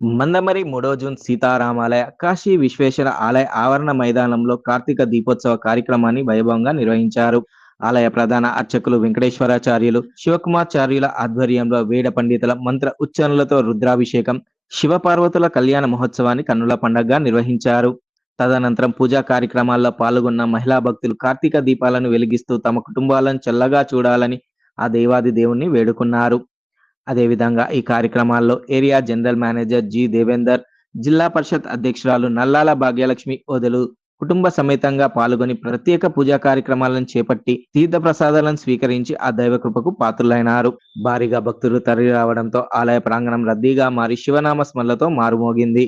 మందమరి మూడో జూన్ సీతారామాలయ కాశీ విశ్వేశ్వర ఆలయ ఆవరణ మైదానంలో కార్తీక దీపోత్సవ కార్యక్రమాన్ని వైభవంగా నిర్వహించారు. ఆలయ ప్రధాన అర్చకులు వెంకటేశ్వరాచార్యులు శివకుమార్చార్యుల ఆధ్వర్యంలో వేద పండితుల మంత్ర ఉచ్చారణలతో రుద్రాభిషేకం శివపార్వతుల కళ్యాణ మహోత్సవాన్ని కన్నుల పండగగా నిర్వహించారు. తదనంతరం పూజా కార్యక్రమాల్లో పాల్గొన్న మహిళా భక్తులు కార్తీక దీపాలను వెలిగిస్తూ తమ కుటుంబాలను చల్లగా చూడాలని ఆ దేవాది దేవుణ్ణి వేడుకున్నారు. అదేవిధంగా ఈ కార్యక్రమాల్లో area general manager G Devender జిల్లా పరిషత్ అధ్యక్షురాలు నల్లాల భాగ్యలక్ష్మి ఓదలు కుటుంబ సమేతంగా పాల్గొని ప్రత్యేక పూజా కార్యక్రమాలను చేపట్టి తీర్థ ప్రసాదాలను స్వీకరించి ఆ దైవ కృపకు పాత్రులైనారు. భారీగా భక్తులు తరలి రావడంతో ఆలయ ప్రాంగణం రద్దీగా మారి శివనామ స్మరణతో మారుమోగింది.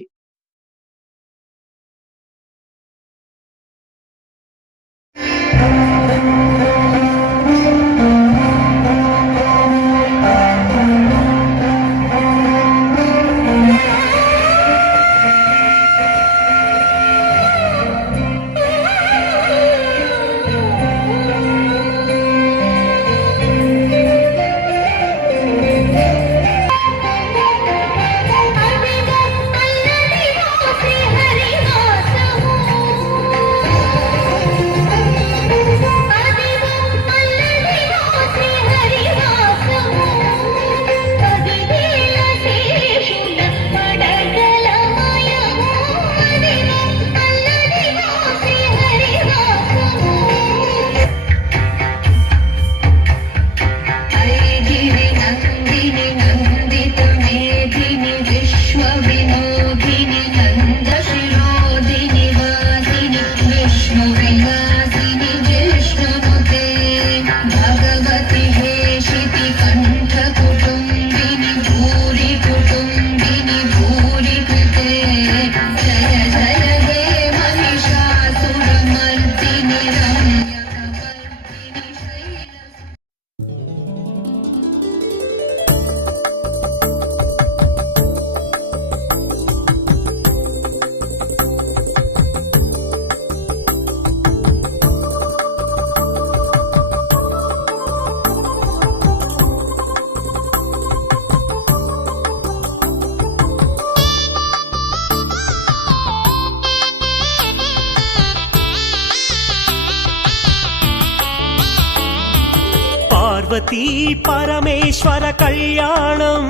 పార్వతీ పరమేశ్వర కళ్యాణం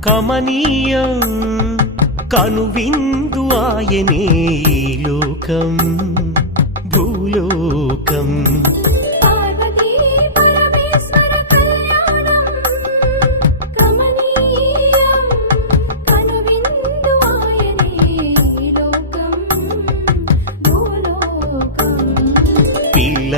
కమనీయం కనువిందు ఆయనే లోకం భూలోకం.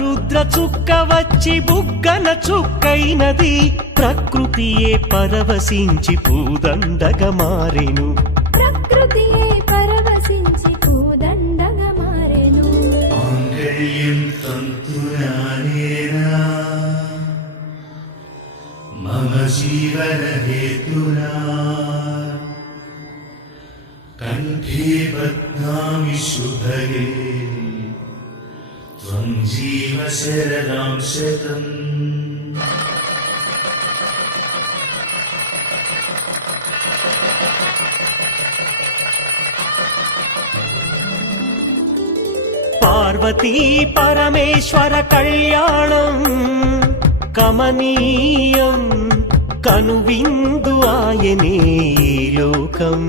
రుద్ర చుక్క వచ్చి బుగ్గల చుక్కైనది. ప్రకృతియే పరవశించి పూదండగ మారెను. ప్రకృతియే పరవశించి పూదండగ మారెను. మమ జీవన హేతునా? కంఠే బద్నామి శుభగే. जीवशरदां शतम् பார்வதி பரமேஸ்வர கல்யாணம் கமனீயம் கனுவிந்து ஆயனே லோகம்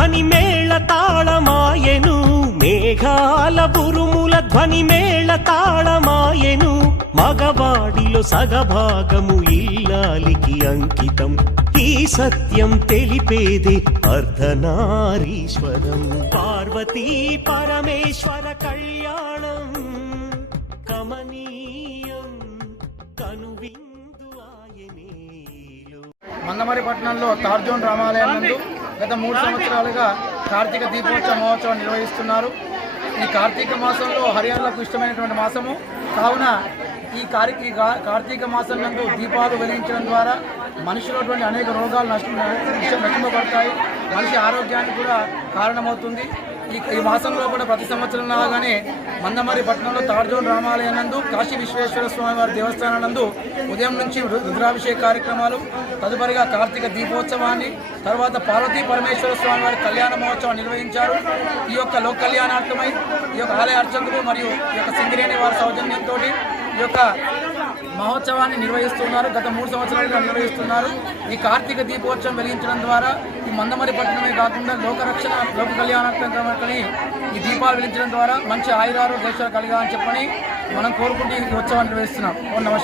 ధ్వని మేళ తాళమాయెను మేఘాల బురుముల ధ్వని మేళ తాళమాయెను మగవాడిలో సగభాగము ఇల్లాలికి అంకితం. ఈ సత్యం తెలిపేది అర్ధనారీశ్వరం. పార్వతీ పరమేశ్వర కళ్యాణం కమనీయం కనువిందు ఆయనేలో మందమరి పట్టణంలో తార్జోన్ రామాలయం నందు గత మూడు సంవత్సరాలుగా కార్తీక దీపోత్సవ మహోత్సవం నిర్వహిస్తున్నారు. ఈ కార్తీక మాసంలో హర్యానాకు ఇష్టమైనటువంటి మాసము. కావున ఈ కార్తీ కార్తీక మాసం నందు దీపాలు వెలిగించడం ద్వారా మనిషిలోటువంటి అనేక రోగాలు నష్టం నష్టపడతాయి మనిషి ఆరోగ్యానికి కూడా కారణమవుతుంది. ఈ ఈ మాసంలో కూడా ప్రతి సంవత్సరం లాగానే మందమరి పట్టణంలో తాడ్జోన్ రామాలయం నందు కాశీ విశ్వేశ్వర స్వామి వారి దేవస్థానం నందు ఉదయం నుంచి రుద్రాభిషేక కార్యక్రమాలు తదుపరిగా కార్తీక దీపోత్సవాన్ని తర్వాత పార్వతీ పరమేశ్వర స్వామి వారి కళ్యాణ మహోత్సవం నిర్వహించారు. ఈ యొక్క లోక్ కళ్యాణార్థమై ఈ యొక్క ఆలయ అర్చకులు మరియు ఈ యొక్క సింగరేణి వారి సౌజన్యంతో ఈ యొక్క మహోత్సవాన్ని నిర్వహిస్తున్నారు. గత మూడు సంవత్సరాలుగా నిర్వహిస్తున్నారు. ఈ కార్తీక దీపోత్సవం వెలిగించడం ద్వారా ఈ మందమరి పట్టణమే కాకుండా లోకరక్షణ లోక కళ్యాణాత్మకమని ఈ దీపాలు వెలిగించడం ద్వారా మంచి ఆయురారోగ్యాలు కలగాలని చెప్పని మనం కోరుకుంటూ ఈ ఉత్సవాన్ని నిర్వహిస్తున్నాం. ఓ నమ